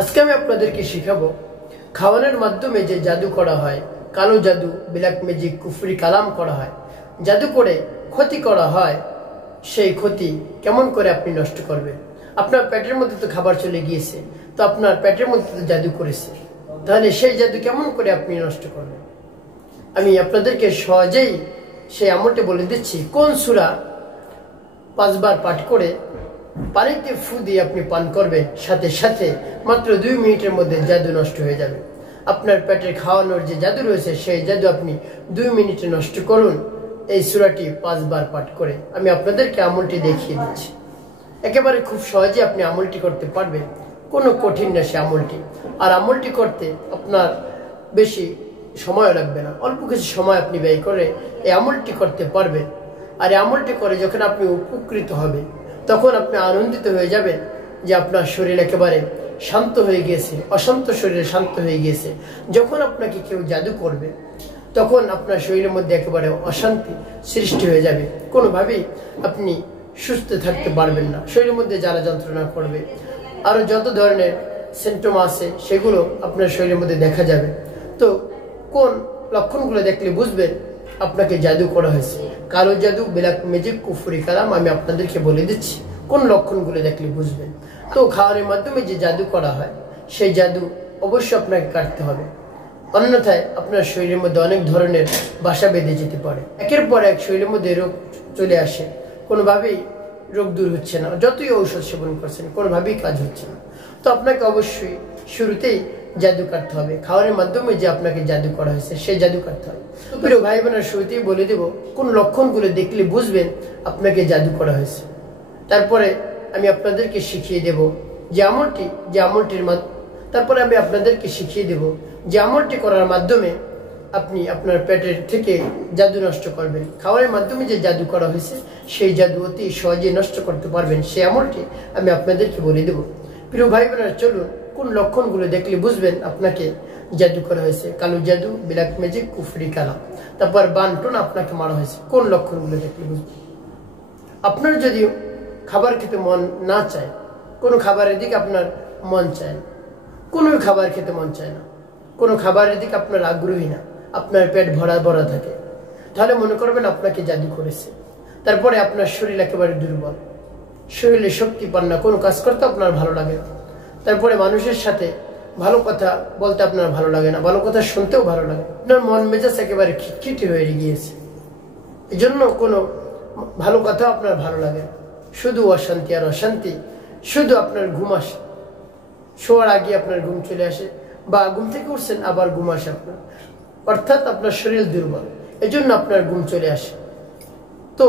আজকে আমি আপনাদেরকে শেখাবো খাওয়ানোর মাধ্যমে যে জাদু করা হয়, কালো জাদু, ব্ল্যাক ম্যাজিক, কুফরি কালাম করা হয়, জাদু করে ক্ষতি করা হয়, সেই ক্ষতি কেমন করে আপনি নষ্ট করবেন। আপনার পেটের মধ্যে তো খাবার চলে গিয়েছে, তো আপনার পেটের মধ্যে তো জাদু করেছে, তাহলে সেই জাদু কেমন করে আপনি নষ্ট করবেন। আমি আপনাদেরকে সহজেই সেই আমলটি বলে দিচ্ছি। কোন সূরা 5 বার পাঠ করে পানিতে ফু দিয়ে আপনি পান করবেন, সাথে সাথে মাত্র 2 মিনিটের মধ্যে জাদু নষ্ট হয়ে যাবে। আপনার পেটের খাওয়ানোর যে জাদু রয়েছে সেই জাদু আপনি 2 মিনিটে নষ্ট করুন এই সূরাটি 5 বার পাঠ করে। আমি আপনাদেরকে আমলটি দেখিয়ে দিচ্ছি। একেবারে খুব সহজে আপনি আমলটি করতে পারবেন, কোনো কঠিন না সে আমলটি। আর আমলটি করতে আপনার বেশি সময় লাগবে না, অল্প কিছু সময় আপনি ব্যয় করে এই আমলটি করতে পারবেন। আর এই আমলটি করে যখন আপনি উপকৃত হবেন, তখন আপনি আনন্দিত হয়ে যাবেন যে আপনার শরীর একেবারে শান্ত হয়ে গিয়েছে, অশান্ত শরীরে শান্ত হয়ে গিয়েছে। যখন আপনাকে কেউ জাদু করবে, তখন আপনার শরীরের মধ্যে একেবারে অশান্তি সৃষ্টি হয়ে যাবে, কোনোভাবেই আপনি সুস্থ থাকতে পারবেন না, শরীরের মধ্যে জ্বালা যন্ত্রণা করবে, আরো যত ধরনের সিমটম আছে সেগুলো আপনার শরীরের মধ্যে দেখা যাবে। তো কোন লক্ষণগুলো দেখলে বুঝবেন আপনাকে জাদু করা হয়েছে? কালো জাদু, ব্ল্যাক ম্যাজিক, কুফরি কালাম আমি আপনাদেরকে বলে দিচ্ছি কোন লক্ষণগুলো দেখলে বুঝবেন। তো খাওয়ানোর মাধ্যমে যে জাদু করা হয় সেই জাদু অবশ্যই আপনাকে কাটতে হবে, অন্যথায় আপনার শরীরের মধ্যে অনেক ধরনের বাসা বেঁধে যেতে পারে। একের পর এক শরীরের মধ্যে রোগ চলে আসে, কোনোভাবেই রোগ দূর হচ্ছে না, যতই ঔষধ সেবন করছেন কোনোভাবেই কাজ হচ্ছে না। তো আপনাকে অবশ্যই শুরুতেই জাদু কাটতে হবে। খাওয়ানোর মাধ্যমে যে আপনাকে জাদু করা হয়েছে সেই জাদু কাটতে হবে। প্রিয় ভাই বোনের, শুরুতেই বলে দেব কোন লক্ষণগুলো দেখলে বুঝবেন আপনাকে জাদু করা হয়েছে। তারপরে আমি আপনাদেরকে শিখিয়ে দেব যে আমলটির তারপরে আমি আপনাদেরকে শিখিয়ে দেব যে আমলটি করার মাধ্যমে আপনি আপনার পেটের থেকে জাদু নষ্ট করবেন। খাওয়ানোর মাধ্যমে যে জাদু করা হয়েছে সেই জাদু অতি সহজে নষ্ট করতে পারবেন, সেই আমলটি আমি আপনাদেরকে বলে দেব। প্রিয় ভাই বোনেরা, চলুন কোন লক্ষণগুলো দেখলে বুঝবেন আপনাকে জাদু করা হয়েছে। কালো জাদু, ব্ল্যাক ম্যাজিক, কুফরি কালাম, তারপর বানটন আপনাকে মারা হয়েছে, কোন লক্ষণগুলো দেখলে বুঝবেন। আপনার যদি খাবার খেতে মন না চায়, কোনো খাবারের দিকে আপনার মন চায় না, কোনো খাবার খেতে মন চায় না, কোনো খাবারের দিকে আপনার আগ্রহী না, আপনার পেট ভরা ভরা থাকে, তাহলে মনে করবেন আপনাকে জাদু করেছে। তারপরে আপনার শরীর একেবারে দুর্বল, শরীরে শক্তি পান না, কোনো কাজ করতে আপনার ভালো লাগে না, তারপরে মানুষের সাথে ভালো কথা বলতে আপনার ভালো লাগে না, ভালো কথা শুনতেও ভালো লাগে, আপনার মন মেজাজ একেবারে খিটখিটি হয়ে গিয়েছে, এই জন্য কোনো ভালো কথা আপনার ভালো লাগে না, শুধু অশান্তি আর অশান্তি, শুধু আপনার ঘুম আসে, শোয়ার আগে আপনার ঘুম চলে আসে, বা ঘুম থেকে উঠছেন আবার ঘুম আসে আপনার, অর্থাৎ আপনার শরীর দুর্বল, এজন্য আপনার ঘুম চলে আসে। তো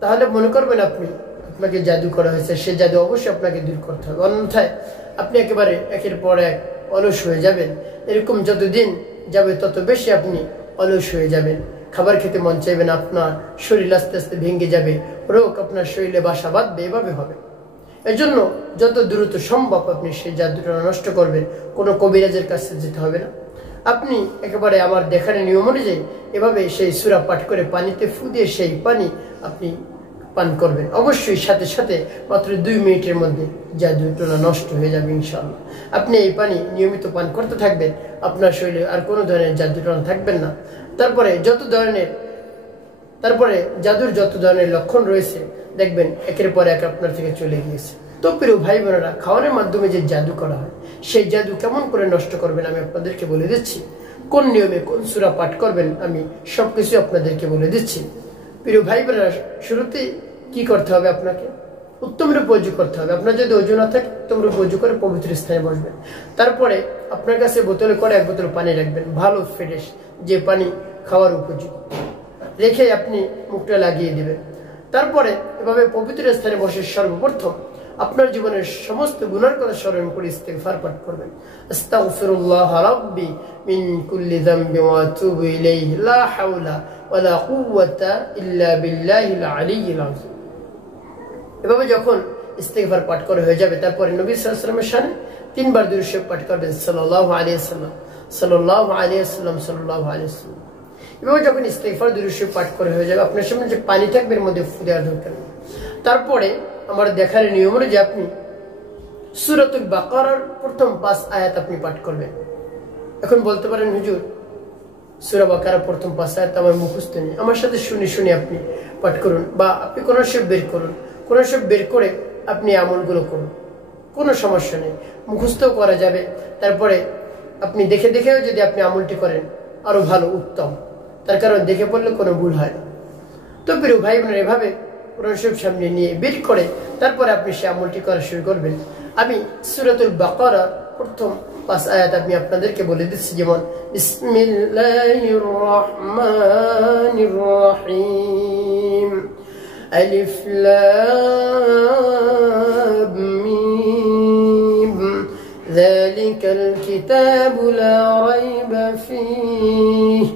তাহলে মনে করবেন আপনাকে জাদু করা হয়েছে, সে জাদু অবশ্যই আপনাকে দূর করতে হবে, অন্যথায় আপনি একেবারে একের পর এক অলস হয়ে যাবেন। এরকম যতদিন যাবে তত বেশি আপনি অলস হয়ে যাবেন, খাবার খেতে মন চাইবেন, আপনার শরীর আস্তে আস্তে ভেঙে যাবে, রোগ আপনার শরীরে বাসা বাঁধবে, এভাবে হবে। এজন্য যত দ্রুত সম্ভব আপনি সেই জাদুটা নষ্ট করবেন। কোনো কবিরাজের কাছে যেতে হবে না, আপনি একেবারে আমার দেখানোর নিয়ম অনুযায়ী এভাবে সেই সূরা পাঠ করে পানিতে ফু দিয়ে সেই পানি আপনি পান করবেন। অবশ্যই সাথে সাথে মাত্র 2 মিনিটের মধ্যে জাদুটা নষ্ট হয়ে যাবে ইনশাআল্লাহ। আপনি এই পানি নিয়মিত পান করতে থাকবেন, আপনার শরীরে আর কোনো ধরনের জাদুটা থাকবেন না। তারপরে জাদুর যত ধরনের লক্ষণ রয়েছে দেখবেন একের পর এক আপনার থেকে চলে গিয়েছে। তো প্রিয় ভাই বোনেরা, খাওয়ানোর মাধ্যমে যে জাদু করা হয় সেই জাদু কেমন করে নষ্ট করবেন আমি আপনাদেরকে বলে দিচ্ছি। কোন নিয়মে কোন সূরা পাঠ করবেন আমি সবকিছু আপনাদেরকে বলে দিচ্ছি। প্রিয় ভাই বোনেরা, শুরুতে কি করতে হবে, আপনাকে উত্তম রূপে ওযু করতে হবে। আপনার যদি ওযু না থাকে, উত্তম রূপে ওযু করে পবিত্র স্থানে বসবেন। তারপরে আপনার কাছে বোতলে করে 1 বোতল পানি রাখবেন, ভালো ফ্রেশ, যে পানি খাওয়ার উপযোগী, রেখে আপনি মুখটা লাগিয়ে দিবেন। তারপরে এভাবে পবিত্র স্থানে বসে সর্বপ্রথম আপনার জীবনের সমস্ত গুনার কথা স্মরণ করে ইস্তিগফার পাঠ করবেন। আস্তাগফিরুল্লাহ রাব্বি মিন কুল্লি যামবি ওয়া আতুবু ইলাইহি লা হাওলা ওয়া লা কুওয়াতা ইল্লা বিল্লাহিল আলিয়্যিল আযীম। এভাবে যখন ইস্তিগফার পাঠ করা হয়ে যাবে, তারপরে নবী সাল্লাল্লাহু আলাইহি ওয়াসাল্লামের শানে 3 বার দুরূদ শরীফ পাঠ করবেন, সাল্লাল্লাহু আলাইহি ওয়াসাল্লাম, সাল্লাল্লাহু আলাইহি ওয়াসাল্লাম, সাল্লাল্লাহু আলাইহি ওয়াসাল্লাম। এভাবে যখন ইস্তিগফার দুরূদ শরীফ পাঠ করা হয়ে যাবে, আপনার সামনে যে পানি থাকবে এর মধ্যে ফু দেওয়ার দরকার নেই। তারপরে আমার দেখার নিয়ম অনুযায়ী আপনি সূরাতুল বাকারার প্রথম 5 আয়াত আপনি পাঠ করবেন। এখন বলতে পারেন হুজুর, সূরা বাকারার প্রথম 5 আয়াত আমার মুখস্থ নেই, আমার সাথে শুনে আপনি পাঠ করুন, বা আপনি কোরআন শরীফ বের করুন, কোরআন শরীফ বের করে আপনি আমলগুলো করুন, কোনো সমস্যা নেই, মুখস্থও করা যাবে। তারপরে আপনি দেখেও যদি আপনি আমলটি করেন আরো ভালো, উত্তম। তার কারণ দেখে পড়লে কোনো ভুল হয় না। তো প্রিয় ভাই বোনেরা, এভাবে কোরআন শরীফ সামনে নিয়ে বের করে তারপরে আপনি সে আমলটি করা শুরু করবেন। আমি সূরাতুল বাকারা প্রথম 5 আয়াত আমি আপনাদেরকে বলে দিচ্ছি, যেমন বিসমিল্লাহির রহমানির রহিম, আলিফ লাম মিম, যালিকাল কিতাবু লা রাইবা ফীহি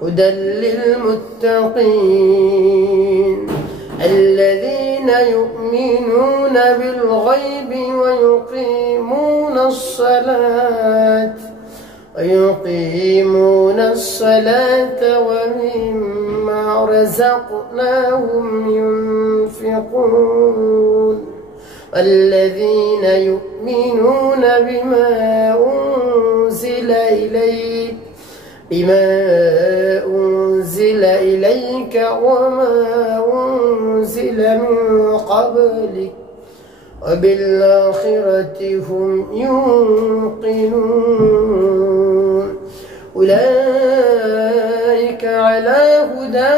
হুদাল লিল মুত্তাকিন الذين يؤمنون بالغيب ويقيمون الصلاة ومما رزقناهم ينفقون والذين يؤمنون بما أنزل إليك وما أنزل من قبلك وبالآخرة هم يوقنون أولئك على هدى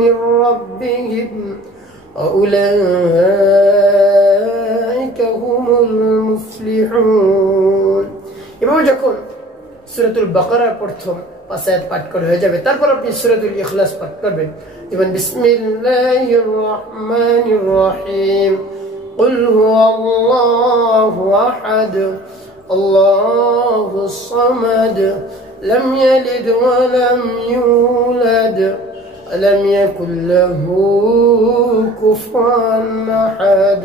من ربهم وأولئك هم المفلحون। এভাবে যখন সূরাতুল বাকারার প্রথম 5 আয়াত পাঠ করা হয়ে যাবে, তারপর আপনি সূরাতুল ইখলাস পাঠ করবেন, যেমন বিসমিল্লাহির রহমানির রহিম, কুল হুয়াল্লাহু আহাদ, আল্লাহুস সামাদ, লাম ইয়ালিদ ওয়া লাম ইউলাদ ওয়া লাম ইয়াকুল লাহু কুফুয়ান আহাদ।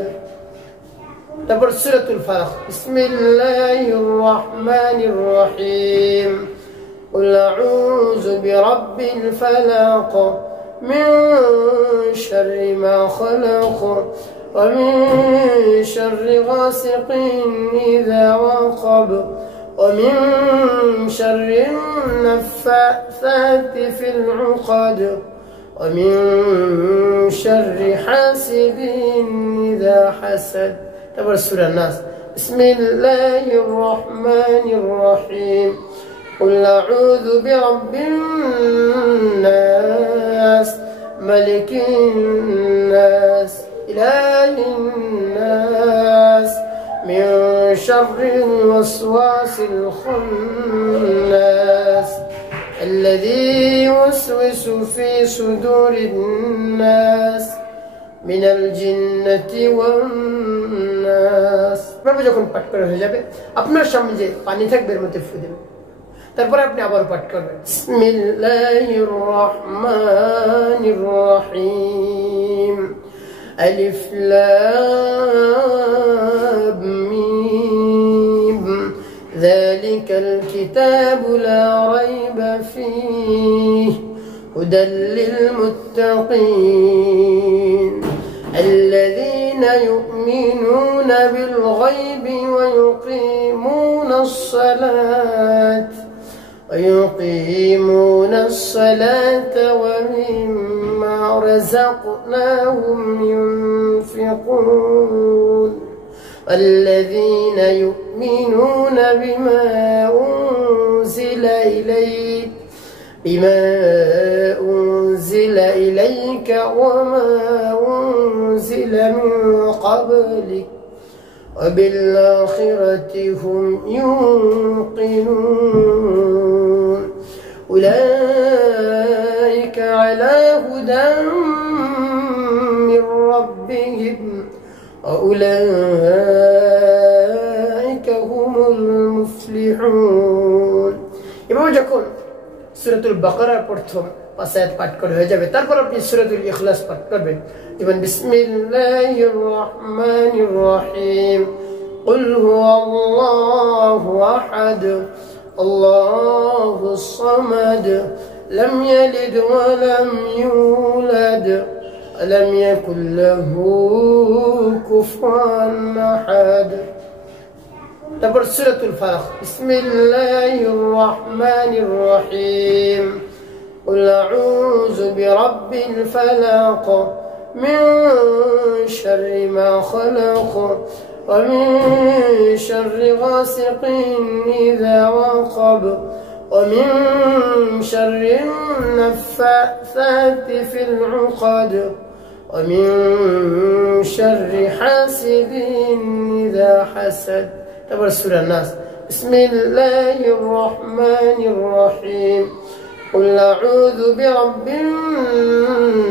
তারপর সূরাতুল ফালাক, বিসমিল্লাহির রহমানির রহিম, قل أعوذ برب الفلق من شر ما خلق ومن شر غاسق إذا وقب ومن شر النفاثات في العقد ومن شر حاسد إذا حسد. تبر سورة الناس، بسم الله الرحمن الرحيم، قل أعوذ برب الناس ملك الناس إله الناس من شر الوسواس الخناس الذي يوسوس في صدور الناس من الجنة والناس। প্রথমে যখন পাঠ করা হয়ে যাবে, আপনার সামনে যে পানি থাকবে এর মধ্যে ফু দেবেন, তারপরে আপনি আবার পাঠ করবেন বিসমিল্লাহির রহমানির রহিম, আলিফ লাম মিম, যালিকাল কিতাবু লা রাইবা ফীহি হুদাল লিল মুত্তাকিন الذين يؤمنون بالغيب ويقيمون الصلاة ومما رزقناهم ينفقون والذين يؤمنون بما أنزل إليك وما أنزل من قبلك وبالآخرة هم يوقنون أولئك على هدى من ربهم وأولئك هم المفلحون। এভাবে যখন সূরাতুল বাকারার প্রথম 5 আয়াত পাঠ করা হয়ে যাবে, তারপর আপনি সূরাতুল ইখলাস পাঠ করবেন, যেমন বিসমিল্লাহির রহমানির রহিম, কুল হুয়াল্লাহু আহাদ, আল্লাহুস সামাদ, লাম ইয়ালিদ ওয়া লাম ইউলাদ ওয়া ولم يكن له كفوا أحد. تبر سورة الفلق. بسم الله الرحمن الرحيم. قل أعوذ برب الفلق من شر ما خلق ومن شر غاسق إذا وقب ومن شر النفاثات في العقد ومن شر حاسد إذا حسد. تبر سورة الناس. بسم الله الرحمن الرحيم. قل أعوذ برب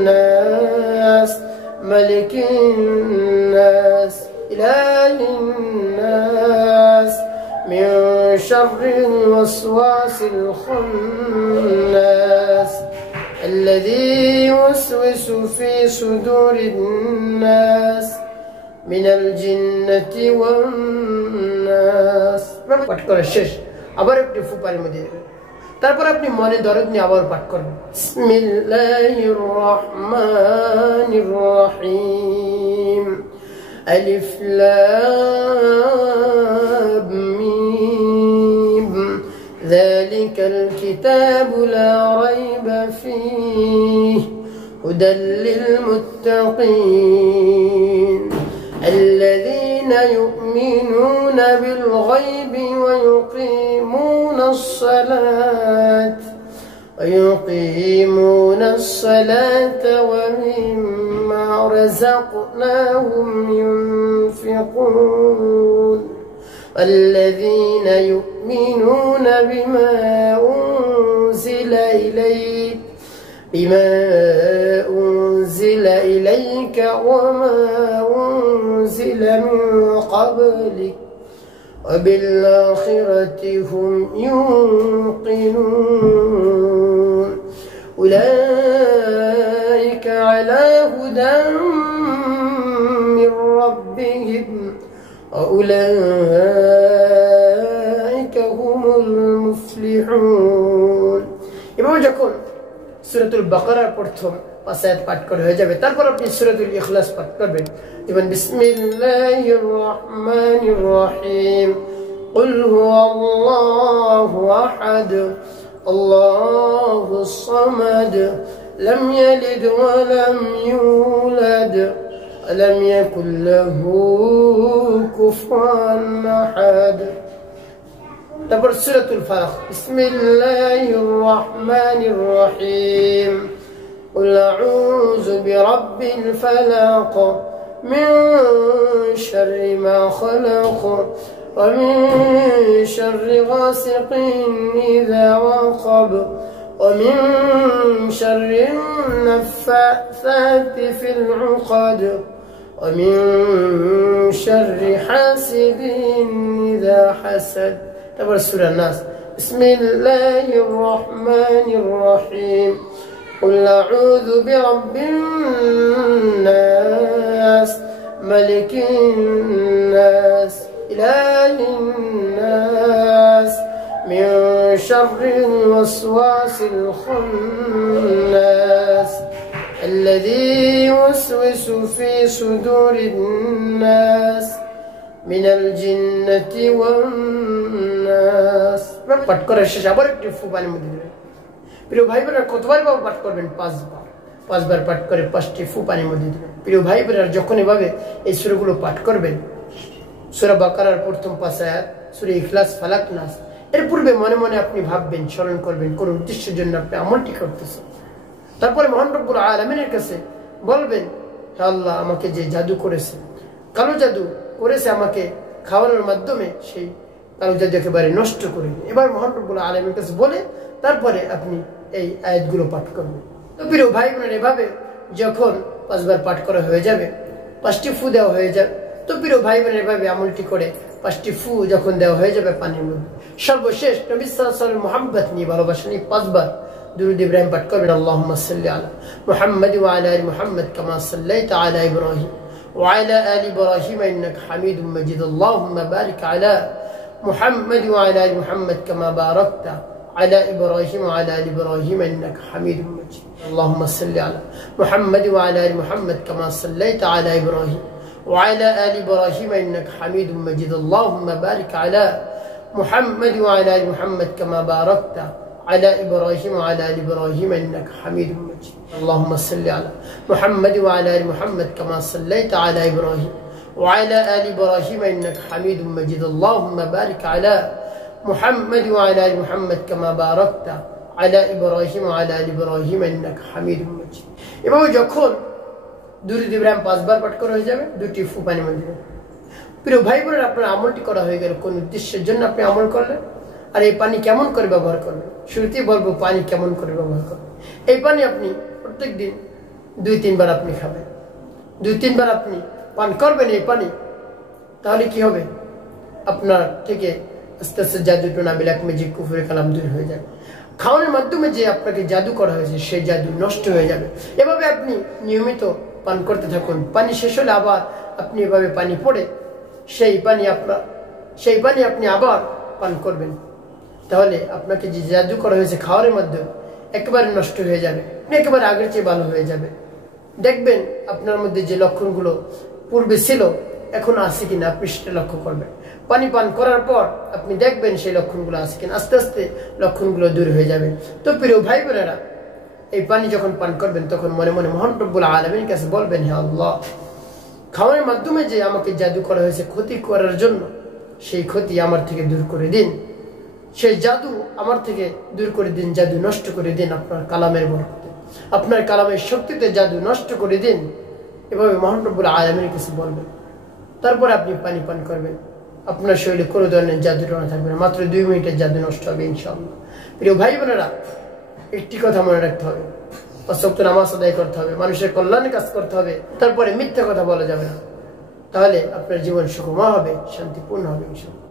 الناس ملك الناس إله الناس من شر الوسواس الخناس الذي يوسوس في صدور الناس من الجنة والناس. পাঠ করা শেষ, আবার একটু ফুপারের মধ্যে তারপর আপনি মনে দরদ নিয়ে আবার পাঠ করবেন। বিসমিল্লাহির রহমানির রহিম। আলিফ লাম মিম যালিকাল কিতাবু লা রাইবা ফীহি হুদাল লিল মুত্তাকিন الذين يؤمنون بالغيب ويقيمون الصلاة ومما رزقناهم ينفقون والذين يؤمنون بما أنزل إليك وما أنزل من قبلك وبالآخرة هم يوقنون أولئك على هدى من ربهم وأولئك هم المفلحون. এভাবে যখন সূরাতুল বাকারার প্রথম 5 আয়াত পাঠ করা হয়ে যাবে তারপর আপনি সূরাতুল ইখলাস পাঠ করবেন। যেমন বিসমিল্লাহির রহমানির রহিম। قل هو الله أحد الله الصمد لم يلد ولم يولد ولم يكن له كفوا أحد. تبر سورة الفلق. بسم الله الرحمن الرحيم. قل أعوذ برب الفلق من شر ما خلق ومن شر غاسق إذا وقب ومن شر النفاثات في العقد ومن شر حاسد إذا حسد. تبر سورة الناس. بسم الله الرحمن الرحيم. قل أعوذ برب الناس ملك الناس إله الناس من شر الوسواس الخناس الذي يوسوس في صدور الناس من الجنة والناس. পাঠ করার শেষে আবার একটু ফুপানের মধ্যে দিবেন। প্রিয় ভাই বোনেরা কতবার পাঠ করবেন? 5 বার। 5 বার পাঠ করে 5টি ফুপানের মধ্যে দিবেন। প্রিয় ভাই বোনেরা যখন এভাবে এই সূরাগুলো পাঠ করবেন, সূরা বাকারার প্রথম 5 আয়াত, সূরা ইখলাস, ফালাক, নাস, এর পূর্বে মনে মনে আপনি ভাববেন, স্মরণ করবেন কোন উদ্দেশ্যের জন্য আপনি আমলটি করতেছেন। তারপরে মহান রব্বুল আলামিনের কাছে বলবেন, হে আল্লাহ, আমাকে যে জাদু করেছে, কালো জাদু করেছে আমাকে খাওয়ানোর মাধ্যমে, সেই কালো জাদু একেবারে নষ্ট করে দিন। এবার মহান রব্বুল আলামিনের কাছে বলে তারপরে আপনি এই আয়াতগুলো পাঠ করবেন। তো প্রিয় ভাই বোনেরা এভাবে যখন 5 বার পাঠ করা হয়ে যাবে, 5টি ফু দেওয়া হয়ে যাবে, তো প্রিয় ভাই বোনেরা এভাবে আমলটি করে 5টি ফু যখন দেওয়া হয়ে যাবে পানির মধ্যে, সর্বশেষ নবী সাল্লাল্লাহু আলাইহি ওয়াসাল্লাম মুহাব্বত নিয়ে, ভালোবাসা নিয়ে 5 বার দুরূদ ইব্রাহিম পাঠ করবেন। আল্লাহুম্মা সাল্লি আলা মুহাম্মাদ ওয়া আলা আলি মুহাম্মাদ কামা সাল্লাইতা আলা ইব্রাহিম ওয়া আলা আলি ইব্রাহিম ইন্নাকা হামিদুম মাজিদ। আল্লাহুম্মা বারিক আলা মুহাম্মাদ ওয়া আলা আলি মুহাম্মাদ কামা বারাকতা على إبراهيم وعلى آل إبراهيم إنك حميد مجيد اللهم صل على محمد وعلى آل محمد كما صليت على إبراهيم وعلى آل إبراهيم إنك حميد مجيد اللهم بارك على محمد وعلى آل محمد كما باركت على إبراهيم وعلى آل إبراهيم إنك حميد مجيد اللهم صل على محمد وعلى آل محمد كما صليت على إبراهيم وعلى آل إبراهيم إنك حميد مجيد اللهم بارك على محمد وعلى آل محمد كما باركت على إبراهيم وعلى آل إبراهيم إنك حميد مجيد এভাবে যখন দুরূদ ইব্রাহিম 5 বার পাঠ করা হয়ে যাবে দুটি ফু পানি মধ্যে দিবেন প্রিয় ভাই বোনেরা আপনার আমলটি করা হয়ে গেল কোন উদ্দেশ্যের জন্য আপনি আমল করলেন আর এই পানি কেমন করে ব্যবহার করবেন শুরুতেই বলবো পানি কেমন করে ব্যবহার করবেন এই পানি আপনি প্রত্যেকদিন 2-3 বার আপনি খাবেন 2-3 বার আপনি পান করবেন এই পানি তাহলে কি হবে আপনার থেকে আস্তে আস্তে জাদু টোনা ব্ল্যাক ম্যাজিক কুফরি কালাম দূর হয়ে যাবে খাওয়ানোর মাধ্যমে যে আপনাকে জাদু করা হয়েছে সেই জাদু নষ্ট হয়ে যাবে এভাবে আপনি নিয়মিত পান করতে থাকুন পানি শেষ হলে আবার আপনি এভাবে পানি পড়ে সেই পানি আপনি আবার পান করবেন তাহলে আপনাকে যে জাদু করা হয়েছে খাওয়ার মাধ্যমে একেবারে নষ্ট হয়ে যাবে আপনি একেবারে আগের চেয়ে ভালো হয়ে যাবে দেখবেন আপনার মধ্যে যে লক্ষণগুলো পূর্বে ছিল এখন আছে কিনা আপনি সেটা লক্ষ্য করবেন পানি পান করার পর আপনি দেখবেন সেই লক্ষণগুলো আছে কিনা আস্তে আস্তে লক্ষণগুলো দূর হয়ে যাবে তো প্রিয় ভাই বোনেরা এই পানি যখন পান করবেন তখন মনে মনে মহান রব্বুল আলামিনের কাছে বলবেন হে আল্লাহ খাওয়ানোর মাধ্যমে যে আমাকে জাদু করা হয়েছে ক্ষতি করার জন্য সেই ক্ষতি আমার থেকে দূর করে দিন সেই জাদু আমার থেকে দূর করে দিন জাদু নষ্ট করে দিন আপনার কালামের বরকতে আপনার কালামের শক্তিতে জাদু নষ্ট করে দিন এভাবে মহান রব্বুল আলামিনের কাছে বলবেন তারপর আপনি পানি পান করবেন আপনার শরীরে কোনো ধরনের জাদু টনা থাকবে না মাত্র 2 মিনিটের জাদু নষ্ট হবে ইনশাআল্লাহ প্রিয় ভাই বোনেরা একটি কথা মনে রাখতে হবে 5 ওয়াক্ত নামাজ আদায় করতে হবে মানুষের কল্যাণে কাজ করতে হবে তারপরে মিথ্যা কথা বলা যাবে না তাহলে আপনার জীবন সুখময় হবে শান্তিপূর্ণ হবে ইনশাআল্লাহ